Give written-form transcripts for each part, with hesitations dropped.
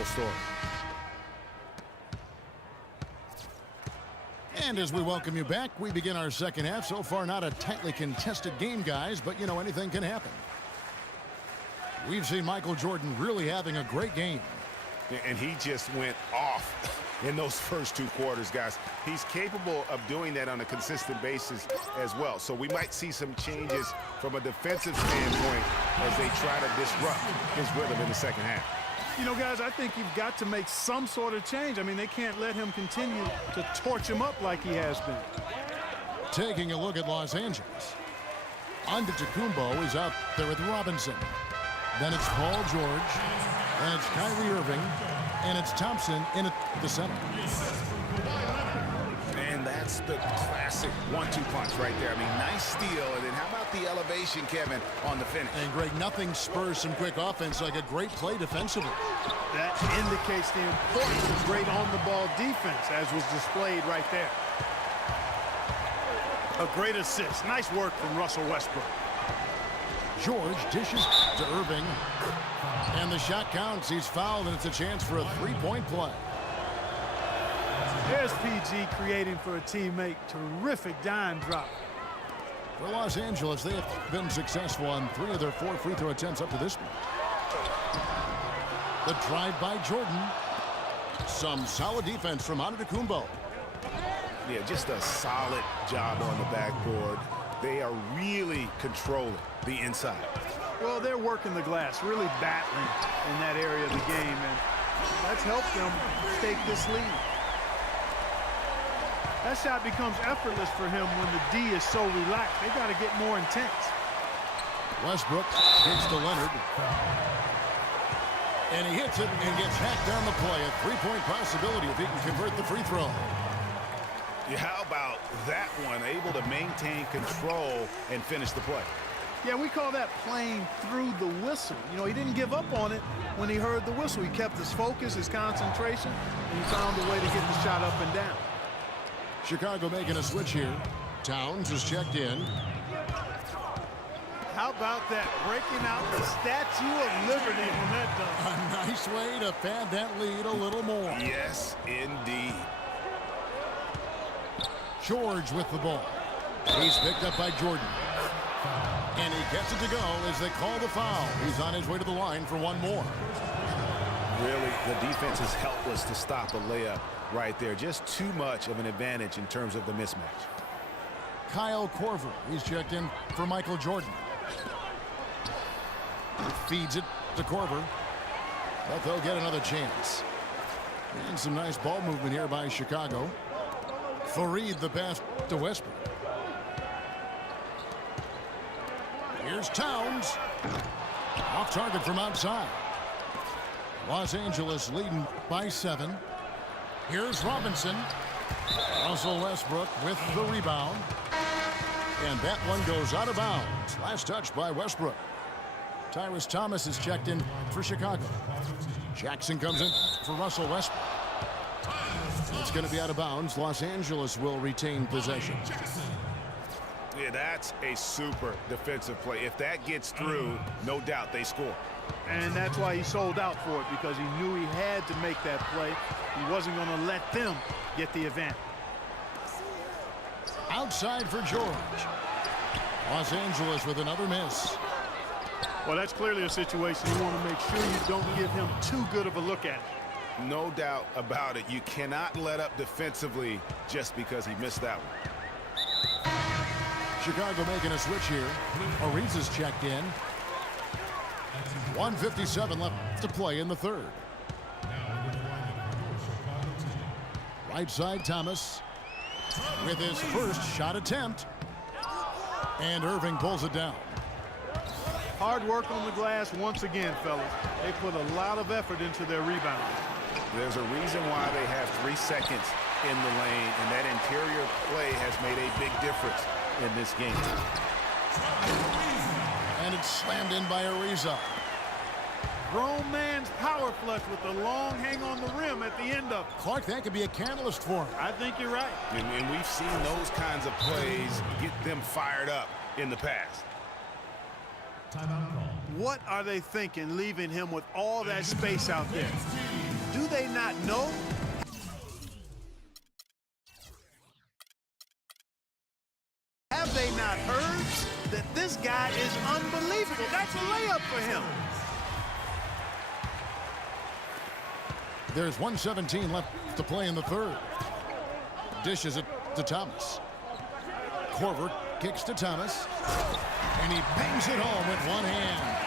whole story. And as we welcome you back, we begin our second half. So far, not a tightly contested game, guys, but, you know, anything can happen. We've seen Michael Jordan really having a great game. And he just went off in those first 2 quarters, guys. He's capable of doing that on a consistent basis as well. So we might see some changes from a defensive standpoint as they try to disrupt his rhythm in the second half. You know, guys, I think you've got to make some sort of change. I mean, they can't let him continue to torch him up like he has been. Taking a look at Los Angeles. Antetokounmpo is out there with Robinson. Then it's Paul George. Then it's Kyrie Irving. And it's Thompson in at the center. And that's the classic 1-2 punch right there. I mean, nice steal. And then how about the elevation, Kevin, on the finish? And, Greg, nothing spurs some quick offense like a great play defensively. That indicates the importance of great on-the-ball defense, as was displayed right there. A great assist. Nice work from Russell Westbrook. George dishes to Irving. And the shot counts. He's fouled, and it's a chance for a 3-point play. There's PG creating for a teammate. Terrific dime drop. For Los Angeles, they have been successful on 3 of their 4 free throw attempts up to this point. The drive by Jordan. Some solid defense from Antetokounmpo. Yeah, just a solid job on the backboard. They are really controlling the inside. Well, they're working the glass, really battling in that area of the game, and that's helped them take this lead. That shot becomes effortless for him when the D is so relaxed. They got to get more intense. Westbrook gets to Leonard. And he hits it and gets hacked down the play. A 3-point possibility if he can convert the free throw. Yeah, how about that one? Able to maintain control and finish the play. Yeah, we call that playing through the whistle. You know, he didn't give up on it when he heard the whistle. He kept his focus, his concentration, and he found a way to get the shot up and down. Chicago making a switch here. Towns is checked in. How about that? Breaking out the Statue of Liberty when that done. A nice way to pad that lead a little more. Yes, indeed. George with the ball. He's picked up by Jordan. And he gets it to go as they call the foul. He's on his way to the line for one more. Really, the defense is helpless to stop a layup right there. Just too much of an advantage in terms of the mismatch. Kyle Korver, he's checked in for Michael Jordan. He feeds it to Korver. But they'll get another chance. And some nice ball movement here by Chicago. Fareed the pass to Westbrook. Here's Towns. Off target from outside. Los Angeles leading by 7. Here's Robinson. Russell Westbrook with the rebound. And that one goes out of bounds. Last touch by Westbrook. Tyrese Thomas is checked in for Chicago. Jackson comes in for Russell Westbrook. It's going to be out of bounds. Los Angeles will retain possession. Yeah, that's a super defensive play. If that gets through, no doubt they score. And that's why he sold out for it, because he knew he had to make that play. He wasn't going to let them get the advantage. Outside for George. Los Angeles with another miss. Well, that's clearly a situation you want to make sure you don't give him too good of a look at it. No doubt about it. You cannot let up defensively just because he missed that one. Chicago making a switch here. Ariza's checked in. 1:57 left to play in the third. Right side Thomas with his first shot attempt. And Irving pulls it down. Hard work on the glass once again, fellas. They put a lot of effort into their rebound. There's a reason why they have 3 seconds in the lane, and that interior play has made a big difference in this game. And it's slammed in by Ariza. Grown man's power flush with the long hang on the rim at the end of it. Clark, that could be a catalyst for him. I think you're right. And we've seen those kinds of plays get them fired up in the past. What are they thinking, leaving him with all that space out there? Do they not know? Have they not heard that this guy is unbelievable? That's a layup for him. There's 1:17 left to play in the third. Dishes it to Thomas. Korver kicks to Thomas. And he bangs it home with one hand.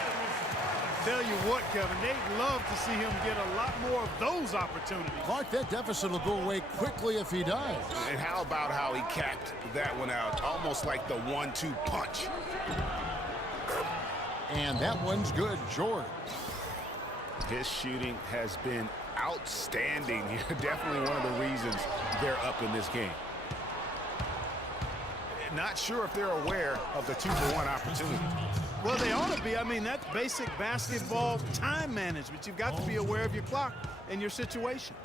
Tell you what, Kevin, they'd love to see him get a lot more of those opportunities. Mark, that deficit will go away quickly if he does. And how about how he capped that one out? Almost like the 1-2 punch. And that one's good, George. His shooting has been outstanding. Definitely one of the reasons they're up in this game. Not sure if they're aware of the 2-for-1 opportunity. Well, they ought to be. I mean, that's basic basketball time management. You've got to be aware of your clock and your situation.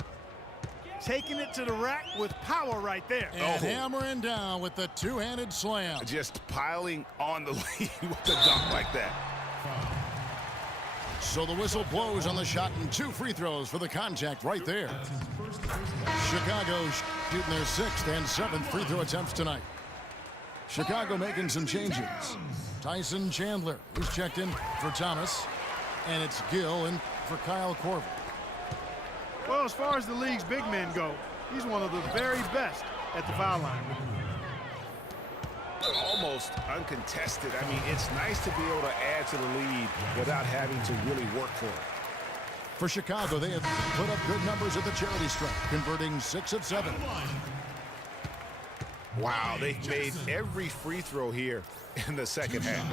Taking it to the rack with power right there. And hammering down with the two-handed slam. Just piling on the lead with a dunk like that. So the whistle blows on the shot and 2 free throws for the contact right there. Chicago shooting their 6th and 7th free throw attempts tonight. Chicago making some changes. Tyson Chandler is checked in for Thomas. And it's Gill in for Kyle Korver. Well, as far as the league's big men go, he's one of the very best at the foul line. Almost uncontested. I mean, it's nice to be able to add to the lead without having to really work for it. For Chicago, they have put up good numbers at the charity stripe, converting 6 of 7. Wow, they've made every free throw here in the second half.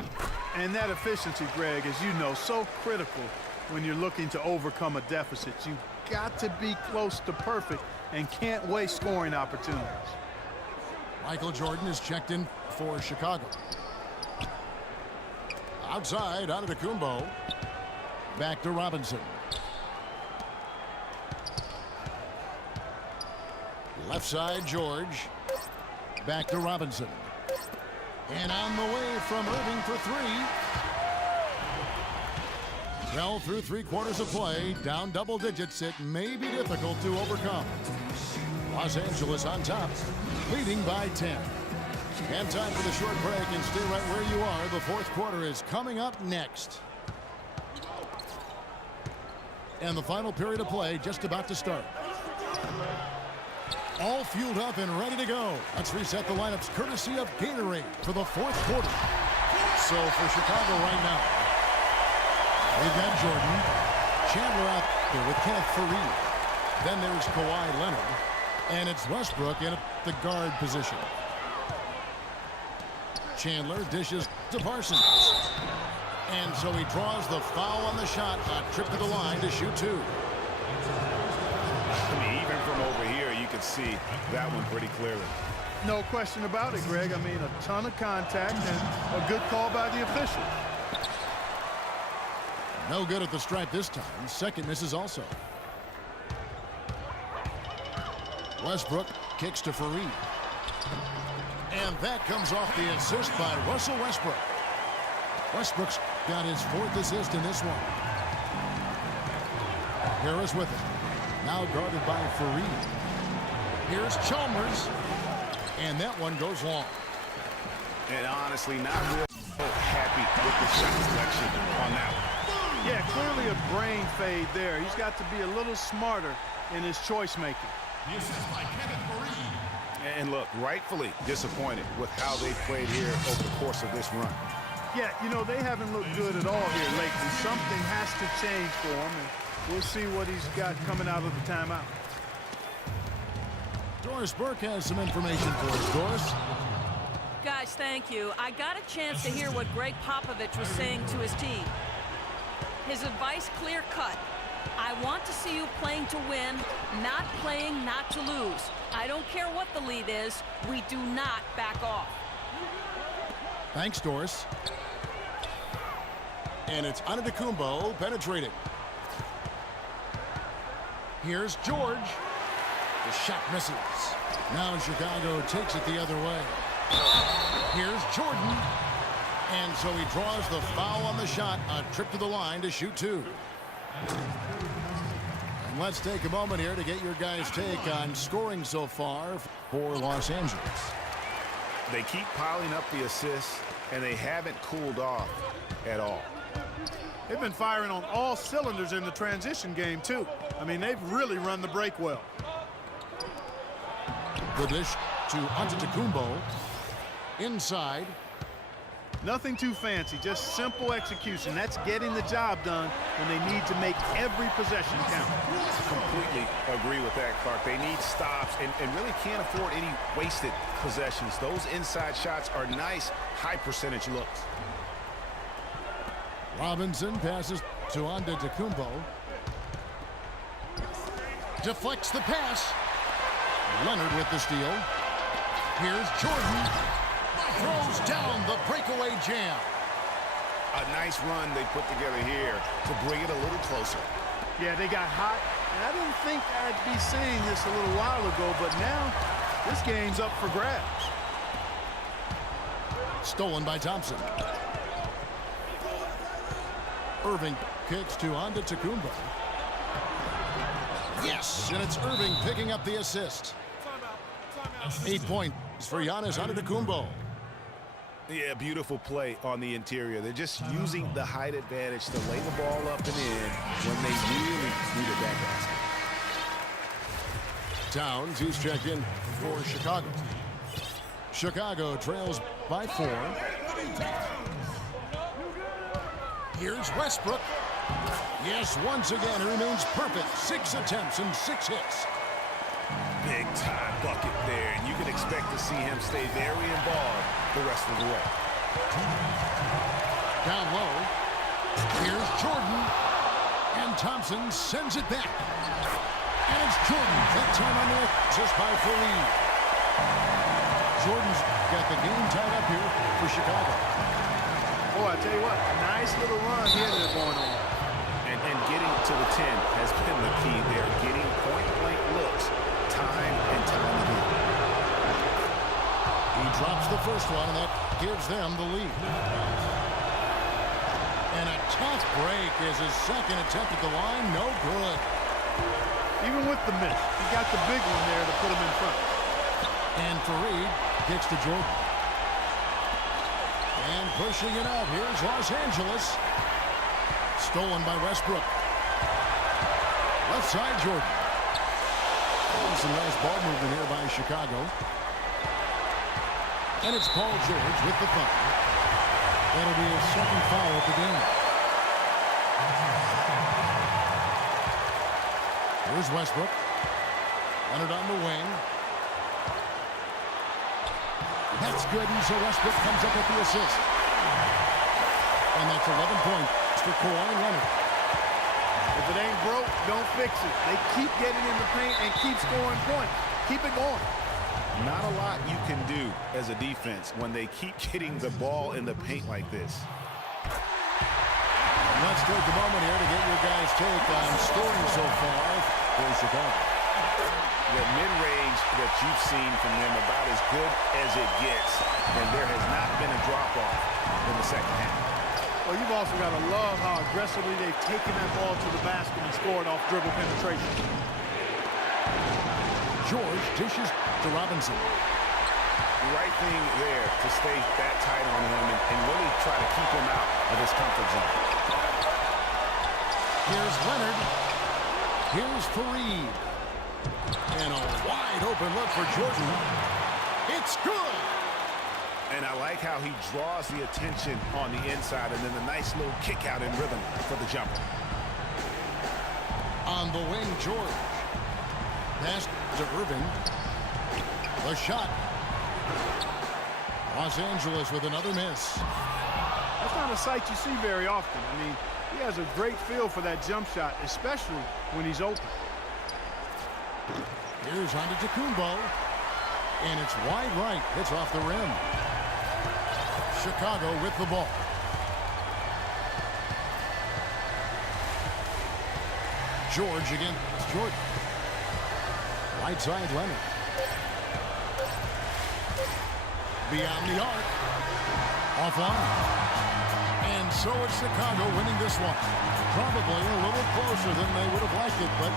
And that efficiency, Greg, as you know, so critical when you're looking to overcome a deficit. You've got to be close to perfect and can't waste scoring opportunities. Michael Jordan is checked in for Chicago. Outside, Antetokounmpo. Back to Robinson. Left side, George. Back to Robinson. And on the way from Irving for 3. Well, through 3 quarters of play, down double digits, it may be difficult to overcome. Los Angeles on top, leading by 10. And time for the short break, and stay right where you are. The 4th quarter is coming up next. And the final period of play just about to start. All fueled up and ready to go. Let's reset the lineups courtesy of Gatorade for the 4th quarter. So for Chicago right now, we've got Jordan, Chandler out there with Kenneth Faried. Then there's Kawhi Leonard, and it's Westbrook in the guard position. Chandler dishes to Parsons. And so he draws the foul on the shot, a trip to the line to shoot 2. I mean, even from over here, you can see that one pretty clearly. No question about it, Greg. I mean, a ton of contact and a good call by the official. No good at the stripe this time. Second misses also. Westbrook kicks to Faried. And that comes off the assist by Russell Westbrook. Westbrook's got his 4th assist in this one. Harris with it. Now guarded by Faried. Here's Chalmers. And that one goes long. And honestly, not real happy with the shot selection on that one. Yeah, clearly a brain fade there. He's got to be a little smarter in his choice making. The assist by Kenneth Faried. And look, rightfully disappointed with how they played here over the course of this run. Yeah, you know, they haven't looked good at all here lately. Something has to change for him, and we'll see what he's got coming out of the timeout. Doris Burke has some information for us. Doris? Guys, thank you. I got a chance to hear what Greg Popovich was saying to his team. His advice clear-cut. I want to see you playing to win, not playing not to lose. I don't care what the lead is. We do not back off. Thanks, Doris. And it's Antetokounmpo penetrating. Here's George. The shot misses. Now Chicago takes it the other way. Here's Jordan. And so he draws the foul on the shot. A trip to the line to shoot 2. And Let's take a moment here to get your guys' take on scoring so far for Los Angeles. They keep piling up the assists, and they haven't cooled off at all. They've been firing on all cylinders in the transition game, too. I mean, they've really run the break well. The dish to Antetokounmpo. Inside. Nothing too fancy, just simple execution. That's getting the job done when they need to make every possession count. Completely agree with that, Clark. They need stops and really can't afford any wasted possessions. Those inside shots are nice, high-percentage looks. Robinson passes to Antetokounmpo. Deflects the pass. Leonard with the steal. Here's Jordan. Throws down the breakaway jam. A nice run they put together here to bring it a little closer. Yeah, they got hot. And I didn't think I'd be saying this a little while ago, but now this game's up for grabs. Stolen by Thompson. Irving kicks to Antetokounmpo. Yes, and it's Irving picking up the assist. 8 points for Giannis Antetokounmpo. Yeah, beautiful play on the interior. They're just using the height advantage to lay the ball up and in when they really needed that basket. Towns, who's checked in for Chicago. Chicago trails by 4. Here's Westbrook. Yes, once again, he remains perfect. 6 attempts and 6 hits. Big time bucket there, and you can expect to see him stay very involved the rest of the way. Down low. Here's Jordan. And Thompson sends it back. And it's Jordan. That time on the assist by Fareed. Jordan's got the game tied up here for Chicago. Boy, I tell you what, nice little run here they're going on. And getting to the 10 has been the key there. Getting point-blank looks time and time again. He drops the first one, and that gives them the lead. And a tough break is his second attempt at the line. No good. Even with the miss, he got the big one there to put him in front. And Fareed gets to Jordan. And pushing it out, here's Los Angeles. Stolen by Westbrook. Left side, Jordan. Some nice ball movement here by Chicago. And it's Paul George with the foul. That'll be his second foul of the game. Here's Westbrook. Leonard on the wing. That's good, and so Westbrook comes up with the assist. And that's 11 points for Kawhi Leonard. If it ain't broke, don't fix it. They keep getting in the paint and keep scoring points. Keep it going. Not a lot you can do as a defense when they keep getting the ball in the paint like this. Let's take a moment here to get your guys' take on scoring so far for Chicago. The mid-range that you've seen from them about as good as it gets, and there has not been a drop-off in the second half. Well, you've also got to love how aggressively they've taken that ball to the basket and scored off dribble penetration. George dishes to Robinson. The right thing there to stay that tight on him and really try to keep him out of his comfort zone. Here's Leonard. Here's Fareed. And a wide open look for Jordan. It's good. And I like how he draws the attention on the inside and then the nice little kick out in rhythm for the jumper. On the wing, George. Pass to Irving. The shot. Los Angeles with another miss. That's not a sight you see very often. I mean, he has a great feel for that jump shot, especially when he's open. Here's Antetokounmpo. And it's wide right. It's off the rim. Chicago with the ball. George against Jordan. Right side, Leonard. Beyond the arc. Offline. And so it's Chicago winning this one. Probably a little closer than they would have liked it, but